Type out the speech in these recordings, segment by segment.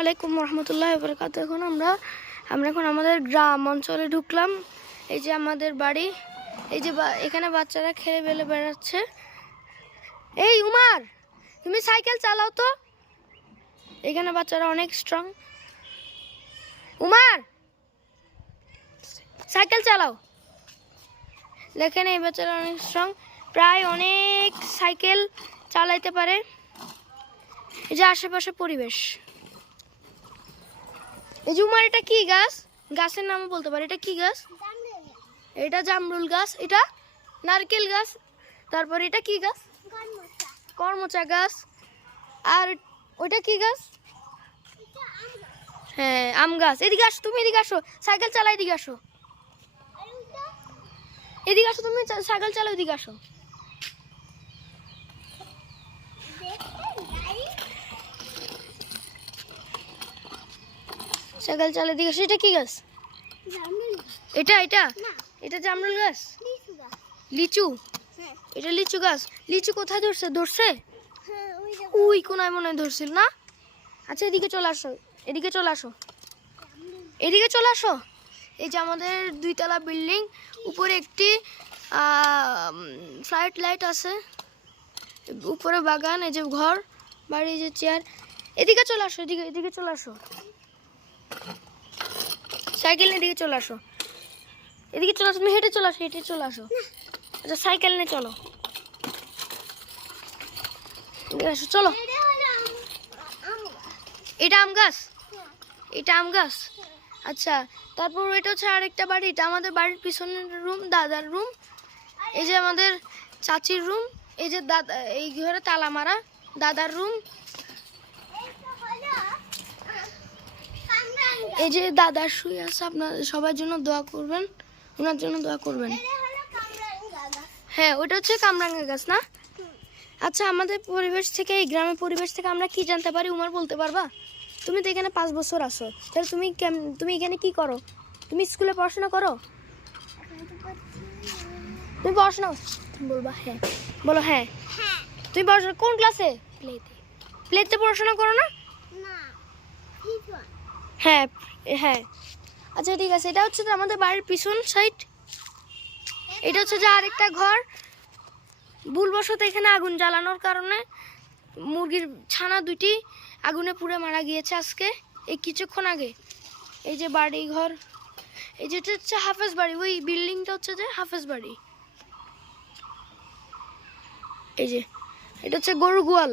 আলাইকুম রহমতুল্লাহি ওয়া বারাকাতুহু। এখন আমরা এখন আমাদের গ্রাম অঞ্চলে ঢুকলাম। এই যে আমাদের বাড়ি, এই যে এখানে বাচ্চারা খেলে বেলে বেড়াচ্ছে। এই উমার, তুমি সাইকেল চালাও তো। এখানে বাচ্চারা অনেক স্ট্রং। উমার, সাইকেল চালাও। দেখেন এই বাচ্চারা অনেক স্ট্রং, প্রায় অনেক সাইকেল চালাইতে পারে। এই যে আশেপাশে পরিবেশ। এই যে উমার, এটা কি গাছ? গাছের নামও বলতে পারে। এটা কি গাছ? এটা জামরুল গাছ, এটা নারকেল গাছ, তারপর এটা কি গাছ? করমচা গাছ। আর ওইটা কি গাছ? হ্যাঁ, আম গাছ। এদিকে আসো, তুমি এদিকে আসো, সাইকেল চালা, এদিকে আসো, এদিকে আসো, তুমি সাইকেল চালাও, এদিকে আসো। সাইকেল চালা, এদিকে আসো। এটা কি গাছ? এটা এটা এটা জামরুল গাছ, লিচু। এটা লিচু গাছ। লিচু কোথায় ধরছে? ধরছে ওই কোনায় মনে হয় ধরছিল না? আচ্ছা, এদিকে চলে আসো, এদিকে চলে আসো, এদিকে চলে আসো। এই যে আমাদের 2 তলা বিল্ডিং, উপরে একটি ফ্লাইট লাইট আছে, উপরে বাগান, এই যে ঘর বাড়ি, যে চেয়ার। এদিকে চলে আসো, এদিকে এদিকে চলে আসো, সাইকেল নিয়ে এদিকে চলে আসো, এদিকে চলে আসো। তুমি হেঁটে চলে আসো, হেঁটে চলে আসো। আচ্ছা, সাইকেল নিয়ে চলো, এদিকে আসো, চলো। এটা আম গাছ, এটা আম গাছ। আচ্ছা, তারপর এটা হচ্ছে আরেকটা বাড়ি। এটা আমাদের বাড়ির পিছনের রুম, দাদার রুম। এই যে আমাদের চাচির রুম। এই যে দাদা, এই ঘরে তালা মারা, দাদার রুম। এই যে দাদা শুয়ে আছে। আপনার সবার জন্য দোয়া করবেন, ওনার জন্য দোয়া করবেন। হ্যাঁ, ওটা হচ্ছে কামরাঙ্গা গাছ না? আচ্ছা, আমাদের পরিবেশ থেকে, এই গ্রামের পরিবেশ থেকে আমরা কি জানতে পারি? উমার বলতে পারবা? তুমি তো এখানে 5 বছর আসো, তাহলে তুমি এখানে কি করো? তুমি স্কুলে পড়াশোনা করো? তুমি পড়াশোনা বলবা? হ্যাঁ বলো। হ্যাঁ, তুমি পড়াশোনা কোন ক্লাসে? প্লেতে পড়াশোনা করো না? হ্যাঁ হ্যাঁ। আচ্ছা, ঠিক আছে। এটা হচ্ছে আমাদের বাড়ির পিছন সাইড। এটা হচ্ছে যে আরেকটা ঘর। ভুলবশত এখানে আগুন জ্বালানোর কারণে মুরগির ছানা 2টি আগুনে পুড়ে মারা গিয়েছে আজকে, এই কিছুক্ষণ আগে। এই যে বাড়ি ঘর, এই যেটা হচ্ছে হাফেজ বাড়ি, ওই বিল্ডিংটা হচ্ছে যে হাফেজ বাড়ি। এই যে এটা হচ্ছে গরু গোয়াল,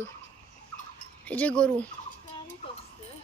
এই যে গরু।